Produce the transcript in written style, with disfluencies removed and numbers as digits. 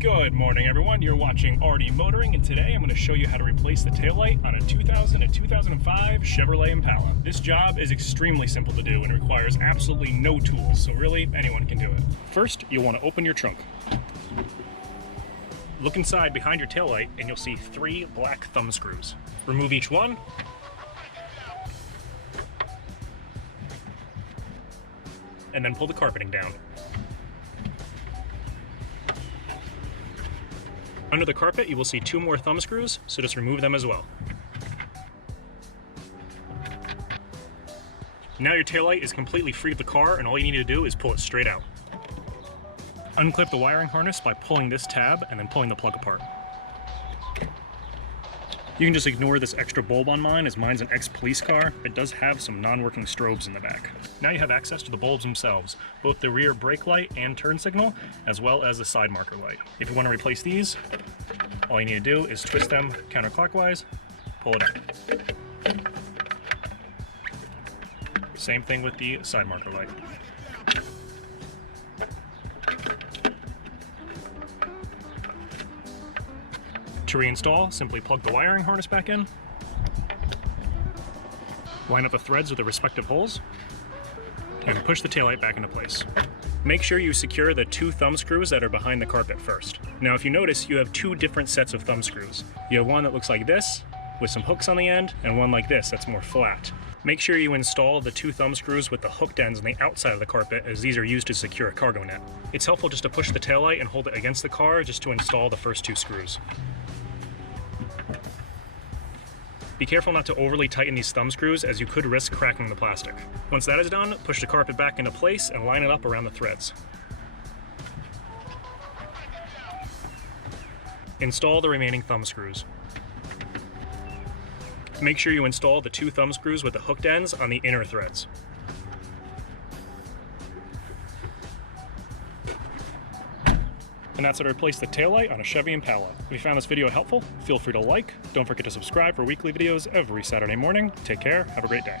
Good morning, everyone. You're watching RD Motoring, and today I'm going to show you how to replace the taillight on a 2000 and 2005 Chevrolet Impala. This job is extremely simple to do and requires absolutely no tools, so really anyone can do it. First, you'll want to open your trunk. Look inside behind your taillight and you'll see 3 black thumb screws. Remove each one. And then pull the carpeting down. Under the carpet, you will see 2 more thumb screws, so just remove them as well. Now your taillight is completely free of the car, and all you need to do is pull it straight out. Unclip the wiring harness by pulling this tab and then pulling the plug apart. You can just ignore this extra bulb on mine, as mine's an ex-police car. It does have some non-working strobes in the back. Now you have access to the bulbs themselves, both the rear brake light and turn signal, as well as the side marker light. If you want to replace these, all you need to do is twist them counterclockwise, pull it out. Same thing with the side marker light. To reinstall, simply plug the wiring harness back in, line up the threads with the respective holes, and push the taillight back into place. Make sure you secure the 2 thumb screws that are behind the carpet first. Now if you notice, you have 2 different sets of thumb screws. You have one that looks like this, with some hooks on the end, and one like this that's more flat. Make sure you install the 2 thumb screws with the hooked ends on the outside of the carpet, as these are used to secure a cargo net. It's helpful just to push the taillight and hold it against the car just to install the first 2 screws. Be careful not to overly tighten these thumb screws, as you could risk cracking the plastic. Once that is done, push the carpet back into place and line it up around the threads. Install the remaining thumb screws. Make sure you install the 2 thumb screws with the hooked ends on the inner threads. And that's how to replace the taillight on a Chevy Impala. If you found this video helpful, feel free to like. Don't forget to subscribe for weekly videos every Saturday morning. Take care, have a great day.